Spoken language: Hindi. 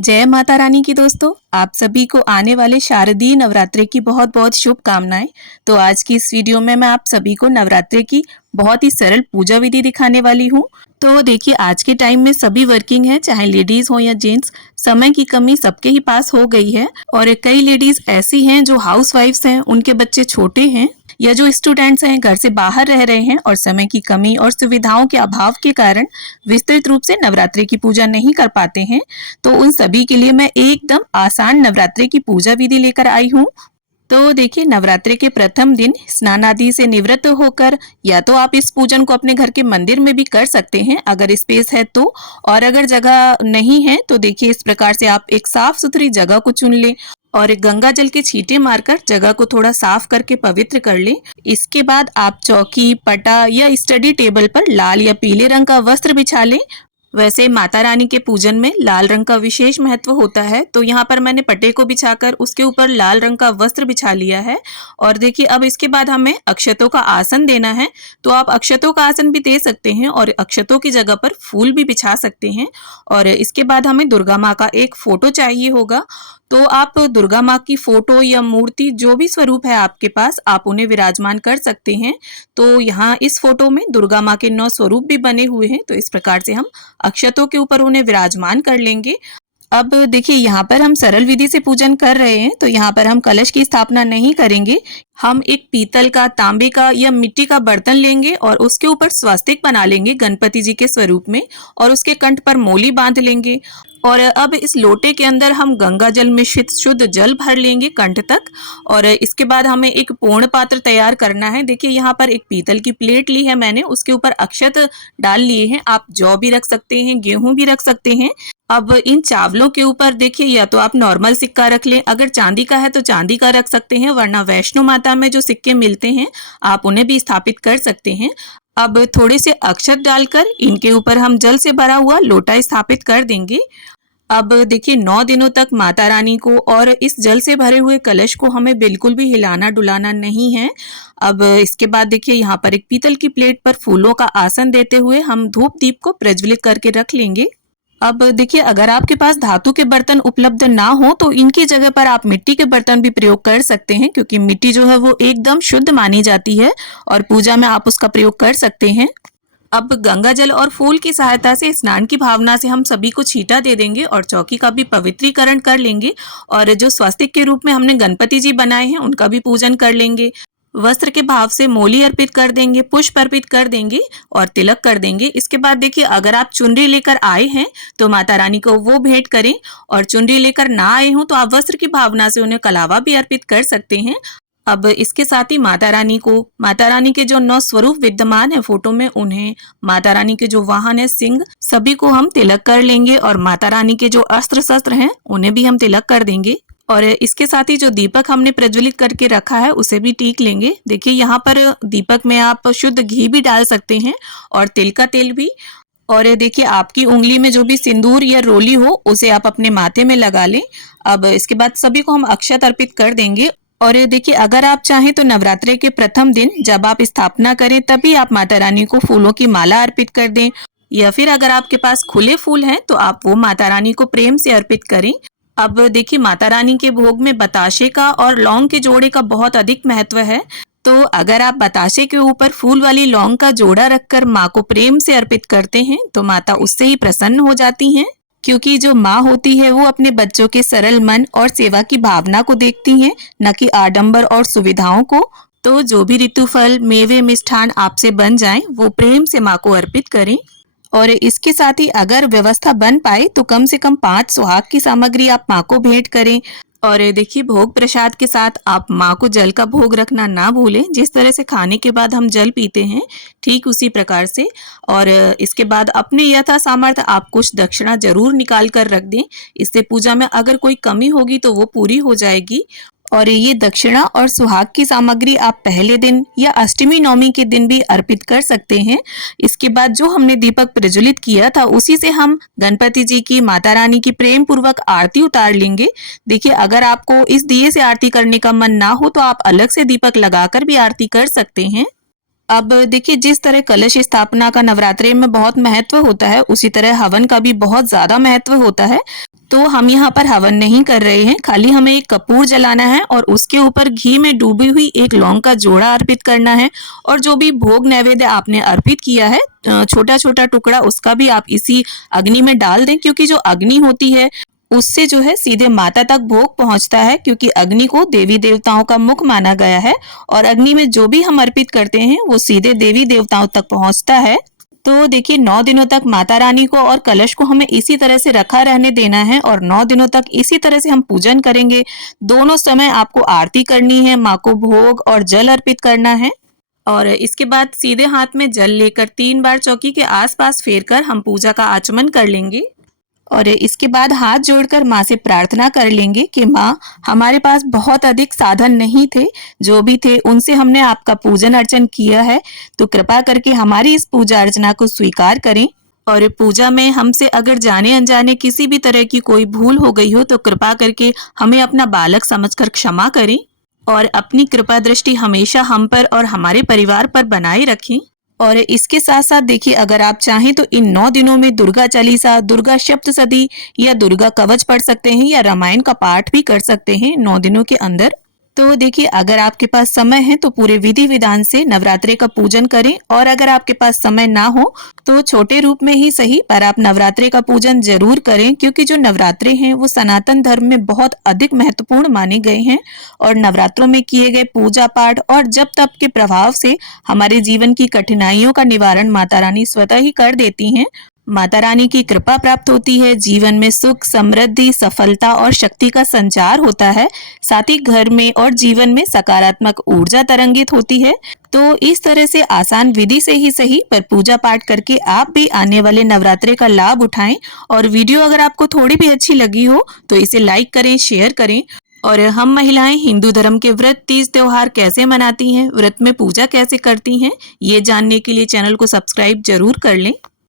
जय माता रानी की दोस्तों, आप सभी को आने वाले शारदीय नवरात्रि की बहुत बहुत शुभकामनाएं। तो आज की इस वीडियो में मैं आप सभी को नवरात्रि की बहुत ही सरल पूजा विधि दिखाने वाली हूं। तो देखिए, आज के टाइम में सभी वर्किंग हैं, चाहे लेडीज हो या जेंट्स। समय की कमी सबके ही पास हो गई है और कई लेडीज ऐसी हैं जो हाउस वाइफ्स हैं, उनके बच्चे छोटे हैं या जो स्टूडेंट्स हैं घर से बाहर रह रहे हैं और समय की कमी और सुविधाओं के अभाव के कारण विस्तृत रूप से नवरात्रि की पूजा नहीं कर पाते हैं। तो उन सभी के लिए मैं एकदम आसान नवरात्रि की पूजा विधि लेकर आई हूँ। तो देखिए, नवरात्रि के प्रथम दिन स्नान आदि से निवृत्त होकर या तो आप इस पूजन को अपने घर के मंदिर में भी कर सकते हैं अगर स्पेस है तो, और अगर जगह नहीं है तो देखिए इस प्रकार से आप एक साफ सुथरी जगह को चुन लें और गंगा जल के छींटे मारकर जगह को थोड़ा साफ करके पवित्र कर लें। इसके बाद आप चौकी, पटा या स्टडी टेबल पर लाल या पीले रंग का वस्त्र बिछा लें। वैसे माता रानी के पूजन में लाल रंग का विशेष महत्व होता है, तो यहाँ पर मैंने पटे को बिछाकर उसके ऊपर लाल रंग का वस्त्र बिछा लिया है। और देखिए, अब इसके बाद हमें अक्षतों का आसन देना है। तो आप अक्षतों का आसन भी दे सकते हैं और अक्षतों की जगह पर फूल भी बिछा सकते हैं। और इसके बाद हमें दुर्गा माँ का एक फोटो चाहिए होगा। तो आप दुर्गा माँ की फोटो या मूर्ति, जो भी स्वरूप है आपके पास, आप उन्हें विराजमान कर सकते हैं। तो यहाँ इस फोटो में दुर्गा माँ के 9 स्वरूप भी बने हुए हैं, तो इस प्रकार से हम अक्षतों के ऊपर उन्हें विराजमान कर लेंगे। अब देखिए, यहाँ पर हम सरल विधि से पूजन कर रहे हैं, तो यहाँ पर हम कलश की स्थापना नहीं करेंगे। हम एक पीतल का, तांबे का या मिट्टी का बर्तन लेंगे और उसके ऊपर स्वास्तिक बना लेंगे गणपति जी के स्वरूप में और उसके कंठ पर मोली बांध लेंगे। और अब इस लोटे के अंदर हम गंगा जल मिश्रित शुद्ध जल भर लेंगे कंठ तक। और इसके बाद हमें एक पूर्ण पात्र तैयार करना है। देखिए, यहाँ पर एक पीतल की प्लेट ली है मैंने, उसके ऊपर अक्षत डाल लिए हैं। आप जौ भी रख सकते हैं, गेहूं भी रख सकते हैं। अब इन चावलों के ऊपर देखिए, या तो आप नॉर्मल सिक्का रख लें, अगर चांदी का है तो चांदी का रख सकते हैं, वरना वैष्णो माता में जो सिक्के मिलते हैं आप उन्हें भी स्थापित कर सकते हैं। अब थोड़े से अक्षत डालकर इनके ऊपर हम जल से भरा हुआ लोटा स्थापित कर देंगे। अब देखिए, 9 दिनों तक माता रानी को और इस जल से भरे हुए कलश को हमें बिल्कुल भी हिलाना डुलाना नहीं है। अब इसके बाद देखिए, यहाँ पर एक पीतल की प्लेट पर फूलों का आसन देते हुए हम धूप दीप को प्रज्वलित करके रख लेंगे। अब देखिए, अगर आपके पास धातु के बर्तन उपलब्ध ना हो तो इनकी जगह पर आप मिट्टी के बर्तन भी प्रयोग कर सकते हैं, क्योंकि मिट्टी जो है वो एकदम शुद्ध मानी जाती है और पूजा में आप उसका प्रयोग कर सकते हैं। अब गंगा जल और फूल की सहायता से स्नान की भावना से हम सभी को छींटा दे देंगे और चौकी का भी पवित्रीकरण कर लेंगे। और जो स्वस्तिक के रूप में हमने गणपति जी बनाए हैं उनका भी पूजन कर लेंगे। वस्त्र के भाव से मोली अर्पित कर देंगे, पुष्प अर्पित कर देंगे और तिलक कर देंगे। इसके बाद देखिए, अगर आप चुनरी लेकर आए हैं तो माता रानी को वो भेंट करें, और चुनरी लेकर ना आए हों तो आप वस्त्र की भावना से उन्हें कलावा भी अर्पित कर सकते हैं। अब इसके साथ ही माता रानी के जो 9 स्वरूप विद्यमान है फोटो में, उन्हें, माता रानी के जो वाहन है सिंह, सभी को हम तिलक कर लेंगे। और माता रानी के जो अस्त्र शस्त्र हैं उन्हें भी हम तिलक कर देंगे। और इसके साथ ही जो दीपक हमने प्रज्वलित करके रखा है उसे भी टीक लेंगे। देखिए, यहाँ पर दीपक में आप शुद्ध घी भी डाल सकते हैं और तिल का तेल भी। और देखिए, आपकी उंगली में जो भी सिंदूर या रोली हो उसे आप अपने माथे में लगा लें। अब इसके बाद सभी को हम अक्षत अर्पित कर देंगे। और देखिए, अगर आप चाहें तो नवरात्रि के प्रथम दिन जब आप स्थापना करें तभी आप माता रानी को फूलों की माला अर्पित कर दें, या फिर अगर आपके पास खुले फूल हैं तो आप वो माता रानी को प्रेम से अर्पित करें। अब देखिए, माता रानी के भोग में बताशे का और लौंग के जोड़े का बहुत अधिक महत्व है। तो अगर आप बताशे के ऊपर फूल वाली लौंग का जोड़ा रखकर माँ को प्रेम से अर्पित करते हैं तो माता उससे ही प्रसन्न हो जाती हैं, क्योंकि जो माँ होती है वो अपने बच्चों के सरल मन और सेवा की भावना को देखती हैं, न कि आडंबर और सुविधाओं को। तो जो भी ऋतुफल, मेवे, मिष्ठान आपसे बन जाएं वो प्रेम से माँ को अर्पित करें। और इसके साथ ही अगर व्यवस्था बन पाए तो कम से कम 5 सुहाग की सामग्री आप माँ को भेंट करें। और देखिए, भोग प्रसाद के साथ आप माँ को जल का भोग रखना ना भूलें। जिस तरह से खाने के बाद हम जल पीते हैं, ठीक उसी प्रकार से। और इसके बाद अपने यथा सामर्थ्य आप कुछ दक्षिणा जरूर निकाल कर रख दें। इससे पूजा में अगर कोई कमी होगी तो वो पूरी हो जाएगी। और ये दक्षिणा और सुहाग की सामग्री आप पहले दिन या अष्टमी नवमी के दिन भी अर्पित कर सकते हैं। इसके बाद जो हमने दीपक प्रज्वलित किया था उसी से हम गणपति जी की, माता रानी की प्रेम पूर्वक आरती उतार लेंगे। देखिए, अगर आपको इस दिए से आरती करने का मन ना हो तो आप अलग से दीपक लगाकर भी आरती कर सकते हैं। अब देखिए, जिस तरह कलश स्थापना का नवरात्रि में बहुत महत्व होता है, उसी तरह हवन का भी बहुत ज़्यादा महत्व होता है। तो हम यहाँ पर हवन नहीं कर रहे हैं, खाली हमें एक कपूर जलाना है और उसके ऊपर घी में डूबी हुई एक लौंग का जोड़ा अर्पित करना है। और जो भी भोग नैवेद्य आपने अर्पित किया है, छोटा-छोटा टुकड़ा, उसका भी आप इसी अग्नि में डाल दें, क्योंकि जो अग्नि होती है उससे जो है सीधे माता तक भोग पहुंचता है, क्योंकि अग्नि को देवी देवताओं का मुख माना गया है और अग्नि में जो भी हम अर्पित करते हैं वो सीधे देवी देवताओं तक पहुंचता है। तो देखिए, 9 दिनों तक माता रानी को और कलश को हमें इसी तरह से रखा रहने देना है और 9 दिनों तक इसी तरह से हम पूजन करेंगे। दोनों समय आपको आरती करनी है, माँ को भोग और जल अर्पित करना है और इसके बाद सीधे हाथ में जल लेकर 3 बार चौकी के आसपास फेरकर हम पूजा का आचमन कर लेंगे। और इसके बाद हाथ जोड़कर माँ से प्रार्थना कर लेंगे कि माँ, हमारे पास बहुत अधिक साधन नहीं थे, जो भी थे उनसे हमने आपका पूजन अर्चन किया है, तो कृपा करके हमारी इस पूजा अर्चना को स्वीकार करें। और पूजा में हमसे अगर जाने अनजाने किसी भी तरह की कोई भूल हो गई हो तो कृपा करके हमें अपना बालक समझकर क्षमा करें और अपनी कृपा दृष्टि हमेशा हम पर और हमारे परिवार पर बनाए रखें। और इसके साथ साथ देखिए, अगर आप चाहें तो इन 9 दिनों में दुर्गा चालीसा, दुर्गा सप्तशती या दुर्गा कवच पढ़ सकते हैं या रामायण का पाठ भी कर सकते हैं 9 दिनों के अंदर। तो देखिए, अगर आपके पास समय है तो पूरे विधि विधान से नवरात्रि का पूजन करें और अगर आपके पास समय ना हो तो छोटे रूप में ही सही पर आप नवरात्रि का पूजन जरूर करें, क्योंकि जो नवरात्रे हैं वो सनातन धर्म में बहुत अधिक महत्वपूर्ण माने गए हैं और नवरात्रों में किए गए पूजा पाठ और जप तप के प्रभाव से हमारे जीवन की कठिनाइयों का निवारण माता रानी स्वतः ही कर देती हैं। माता रानी की कृपा प्राप्त होती है, जीवन में सुख, समृद्धि, सफलता और शक्ति का संचार होता है। साथ ही घर में और जीवन में सकारात्मक ऊर्जा तरंगित होती है। तो इस तरह से आसान विधि से ही सही पर पूजा पाठ करके आप भी आने वाले नवरात्रे का लाभ उठाएं। और वीडियो अगर आपको थोड़ी भी अच्छी लगी हो तो इसे लाइक करें, शेयर करें। और हम महिलाएं हिंदू धर्म के व्रत, तीज, त्योहार कैसे मनाती हैं, व्रत में पूजा कैसे करती हैं, ये जानने के लिए चैनल को सब्सक्राइब जरूर कर लें।